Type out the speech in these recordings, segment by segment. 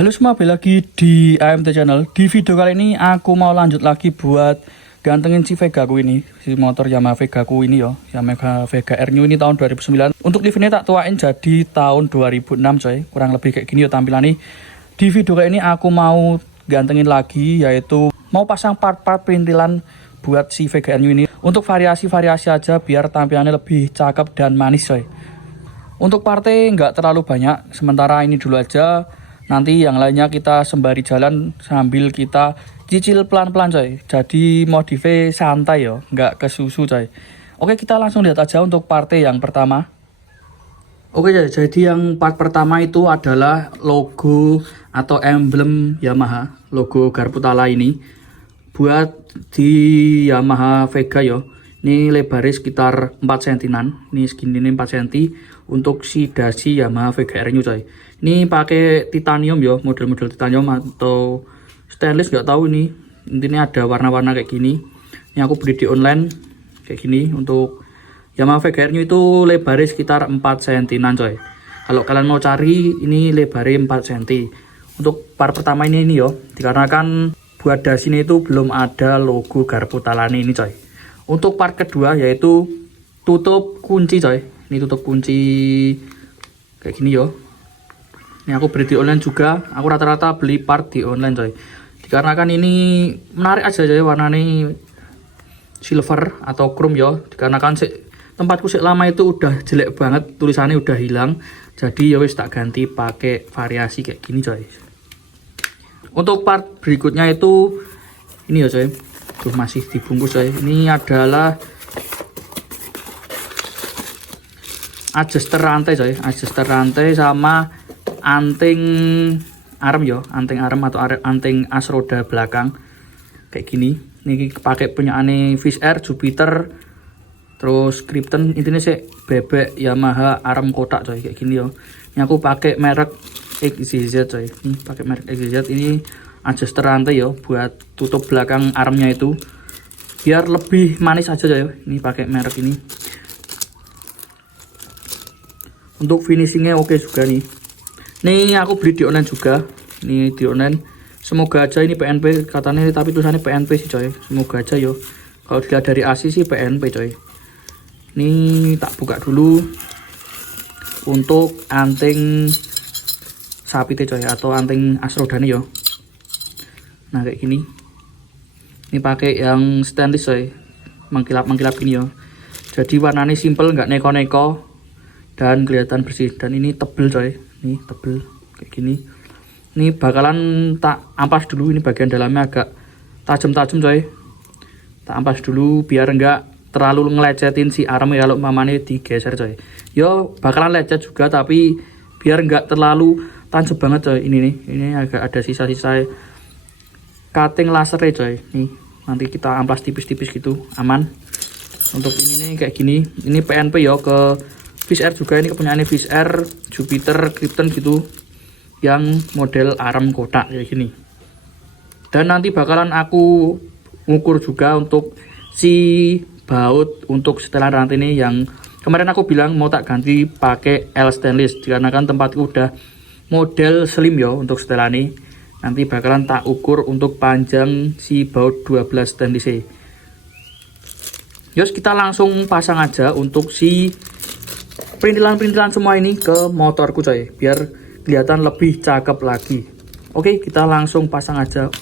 Halo semua, balik lagi di AMT Channel. Di video kali ini aku mau lanjut lagi buat gantengin si Vega ku ini, si motor Yamaha Vega ku ini yo, Yamaha Vega R New ini tahun 2009. Untuk lift ini tak tuain jadi tahun 2006 coy, kurang lebih kayak gini yo tampilannya. Di video kali ini aku mau gantengin lagi, yaitu mau pasang part-part perintilan buat si Vega R New ini. Untuk variasi-variasi aja biar tampilannya lebih cakep dan manis coy. Untuk partnya nggak terlalu banyak, sementara ini dulu aja. Nanti yang lainnya kita sembari jalan sambil kita cicil pelan-pelan coy. Jadi modifnya santai yo, nggak kesusu coy. Oke, kita langsung lihat aja untuk part yang pertama. Oke, jadi yang part pertama itu adalah logo atau emblem Yamaha, logo Garputala ini. Buat di Yamaha Vega yo. Ini lebarnya sekitar 4 cm, ini segini 4 cm untuk si dasi Yamaha Vega R New coy. Ini pakai titanium ya, model-model titanium atau stainless nggak tahu ini. Intinya ada warna-warna kayak gini. Ini aku beli di online kayak gini. Untuk Yamaha Vega R New itu lebarnya sekitar 4 cm coy. Kalau kalian mau cari ini lebarnya 4 cm. Untuk part pertama ini yo, dikarenakan buat dasi ini itu belum ada logo Garputala ini coy. Untuk part kedua yaitu tutup kunci coy. Ini tutup kunci kayak gini yo. Ini aku beli di online juga. Aku rata-rata beli part di online coy. Dikarenakan ini menarik aja coy, warnanya silver atau chrome yo. Dikarenakan tempatku lama itu udah jelek banget, tulisannya udah hilang. Jadi ya wis tak ganti pakai variasi kayak gini coy. Untuk part berikutnya itu ini ya coy. Tuh masih dibungkus coy. Ini adalah adjuster rantai coy, adjuster rantai sama anting arm yo, anting arm atau anting as roda belakang kayak gini. Ini pakai punyaan Fish Air, Jupiter, terus Krypton. Intinya sih bebek Yamaha arm kotak coy kayak gini yo. Ini aku pakai merek XZZ coy. Ini pakai merek XZZ. Ini adjuster rantai yo buat tutup belakang armnya itu biar lebih manis aja coy. Ini pakai merek ini. Untuk finishingnya oke juga nih. Ini aku beli di online juga. Ini di online. Semoga aja ini PNP katanya, tapi tulisannya PNP sih coy. Semoga aja yo. Kalau dilihat dari ASI sih PNP coy. Ini tak buka dulu. Untuk anting sapite coy atau anting asrodane yo. Nah kayak gini. Ini pakai yang stainless coy. Mengkilap-mengkilap gini yo. Jadi warnanya simple, nggak neko-neko dan kelihatan bersih. Dan ini tebel coy. Ini tebel kayak gini. Ini bakalan tak ampas dulu. Ini bagian dalamnya agak tajam-tajam coy. Tak ampas dulu biar enggak terlalu ngelecetin si arm ya, kalau mamanya digeser coy. Yo bakalan lecet juga tapi biar enggak terlalu tajam banget coy. Ini nih, ini agak ada sisa-sisa cutting laser coy. Nih nanti kita amplas tipis-tipis gitu, aman. Untuk ini nih kayak gini. Ini PNP yo ke Fish Air juga. Ini kepunyaan Fish Air, Jupiter, Krypton gitu, yang model arm kotak kayak gini. Dan nanti bakalan aku ngukur juga untuk si baut untuk setelan rantai ini, yang kemarin aku bilang mau tak ganti pakai L stainless dikarenakan tempatku udah model slim yo. Untuk setelan ini nanti bakalan tak ukur untuk panjang si baut 12 stainless. Yos kita langsung pasang aja untuk si perintilan-perintilan semua ini ke motorku coy, biar kelihatan lebih cakep lagi. Oke, kita langsung pasang aja.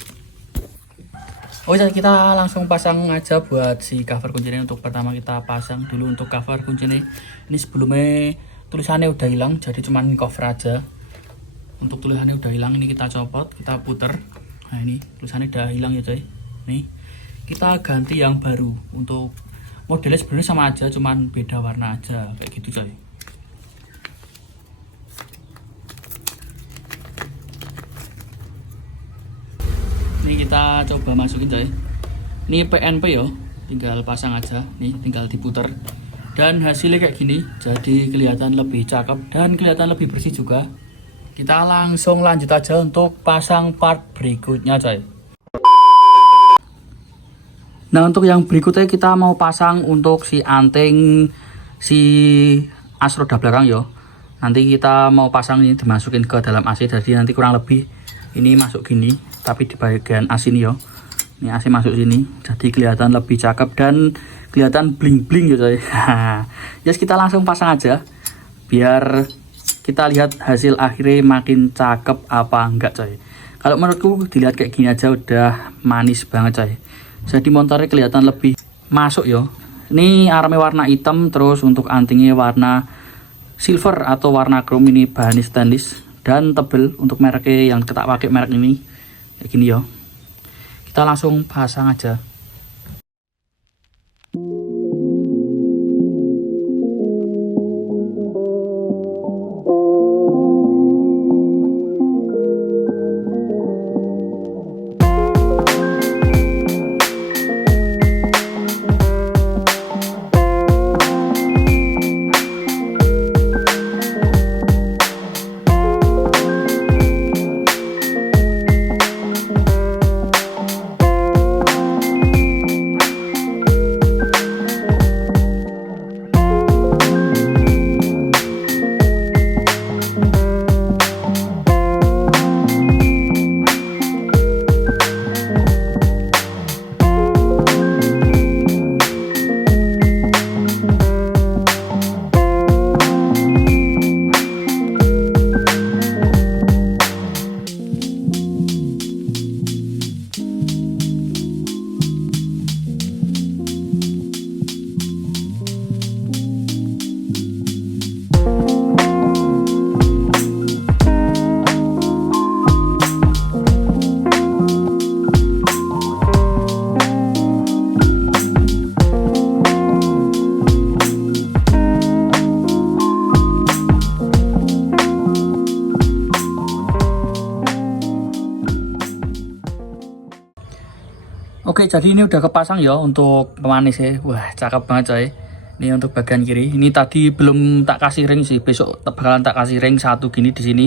Oke, kita langsung pasang aja buat si cover kuncinya. Untuk pertama kita pasang dulu untuk cover kuncinya. Ini sebelumnya tulisannya udah hilang, jadi cuman cover aja. Untuk tulisannya udah hilang, ini kita copot, kita puter. Nah ini tulisannya udah hilang ya coy. Nih kita ganti yang baru. Untuk modelnya sebenarnya sama aja, cuman beda warna aja kayak gitu coy. Ini kita coba masukin coy. Ini PNP yo, tinggal pasang aja. Nih tinggal diputer dan hasilnya kayak gini. Jadi kelihatan lebih cakep dan kelihatan lebih bersih juga. Kita langsung lanjut aja untuk pasang part berikutnya coy. Nah untuk yang berikutnya kita mau pasang untuk si anting si as roda belakang yo. Nanti kita mau pasang ini dimasukin ke dalam AC, jadi nanti kurang lebih ini masuk gini, tapi di bagian as ini yo. Ini AC masuk sini, jadi kelihatan lebih cakep dan kelihatan bling-bling gitu coy. Yes, kita langsung pasang aja, biar kita lihat hasil akhirnya makin cakep apa enggak coy. Kalau menurutku dilihat kayak gini aja udah manis banget coy. Jadi motornya kelihatan lebih masuk yo. Ini armnya warna hitam, terus untuk antingnya warna silver atau warna chrome, ini bahan stainless dan tebel. Untuk mereknya yang kita pakai merek ini kayak gini yo. Kita langsung pasang aja. Oke, jadi ini udah kepasang ya untuk pemanis ya. Wah, cakep banget coy. Ini untuk bagian kiri. Ini tadi belum tak kasih ring sih. Besok bakalan tak kasih ring satu gini di sini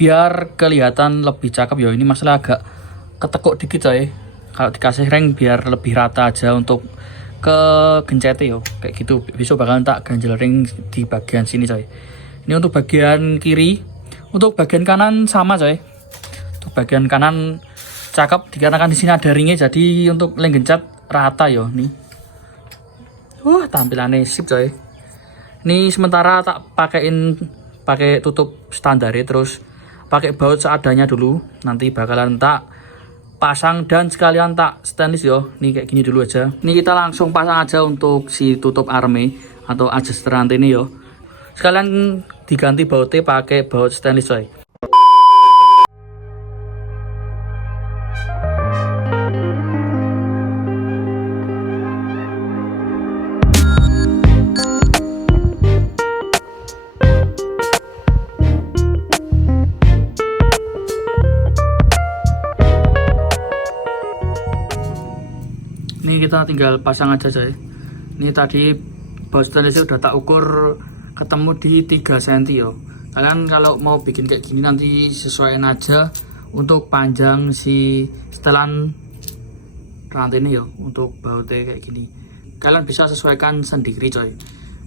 biar kelihatan lebih cakep ya. Ini masalah agak ketekuk dikit coy. Kalau dikasih ring biar lebih rata aja untuk ke gencete yo. Kayak gitu. Besok bakalan tak ganjel ring di bagian sini coy. Ini untuk bagian kiri. Untuk bagian kanan sama coy. Untuk bagian kanan cakep dikarenakan di sini ada ringnya, jadi untuk lem gencet rata yo nih. Tampilannya sip coy. Ini sementara tak pakai tutup standar ya, terus pakai baut seadanya dulu. Nanti bakalan tak pasang dan sekalian tak stainless yo. Nih kayak gini dulu aja. Ini kita langsung pasang aja untuk si tutup arme atau adjuster antena yo. Sekalian diganti bautnya pakai baut stainless coy. Ini kita tinggal pasang aja coy. Ini tadi baut stainless udah tak ukur ketemu di 3 cm yo. Kalian kalau mau bikin kayak gini nanti sesuaiin aja untuk panjang si setelan rantai ini yo. Untuk bautnya kayak gini kalian bisa sesuaikan sendiri coy,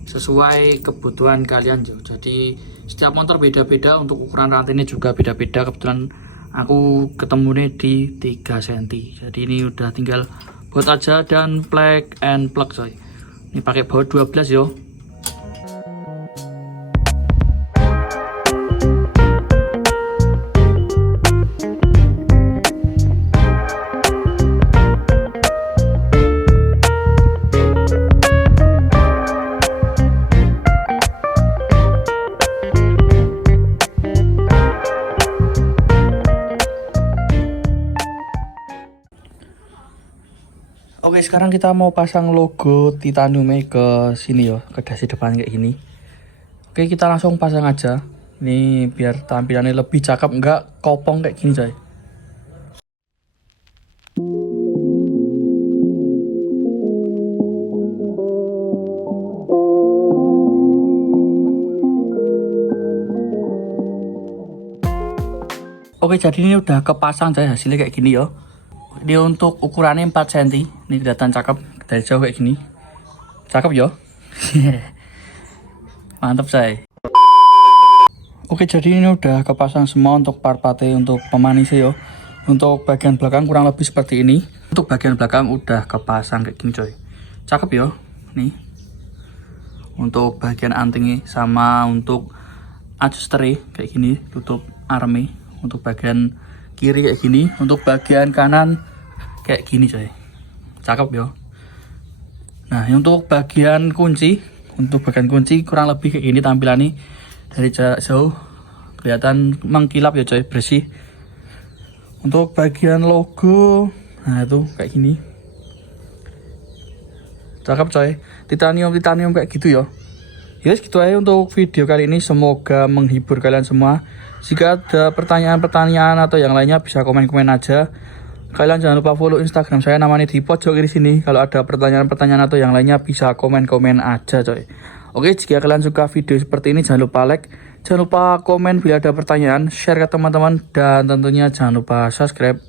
sesuai kebutuhan kalian jo. Jadi setiap motor beda-beda, untuk ukuran rantainya juga beda-beda. Kebetulan aku ketemunya di 3 cm. Jadi ini udah tinggal baut aja dan plug and plug coy. Ini pakai baut 12 yo. Oke, sekarang kita mau pasang logo titaniumnya ke sini ya, ke dasi depan kayak gini. Oke, kita langsung pasang aja. Ini biar tampilannya lebih cakep, enggak kopong kayak gini coy. Oke, jadi ini udah kepasang coy, hasilnya kayak gini ya. Ini untuk ukurannya 4 cm. Ini kelihatan cakep dari jauh kayak gini. Cakep yo. Mantap say. Oke, jadi ini udah kepasang semua untuk part-partnya untuk pemanisnya yo. Untuk bagian belakang kurang lebih seperti ini. Untuk bagian belakang udah kepasang kayak gini coy. Cakep yo. Nih. Untuk bagian antingnya sama untuk adjuster kayak gini, tutup armnya. Untuk bagian kiri kayak gini, untuk bagian kanan kayak gini coy. Cakep yo. Nah, untuk bagian kunci kurang lebih kayak gini tampilannya dari jarak jauh kelihatan mengkilap ya coy, bersih. Untuk bagian logo, nah itu kayak gini. Cakep coy, titanium kayak gitu ya. Yes, gitu aja untuk video kali ini, semoga menghibur kalian semua. Jika ada pertanyaan atau yang lainnya bisa komen-komen aja. Kalian jangan lupa follow Instagram saya, namanya di pojok kiri sini. Kalau ada pertanyaan atau yang lainnya bisa komen-komen aja coy. Oke, jika kalian suka video seperti ini jangan lupa like, jangan lupa komen bila ada pertanyaan, share ke teman-teman, dan tentunya jangan lupa subscribe.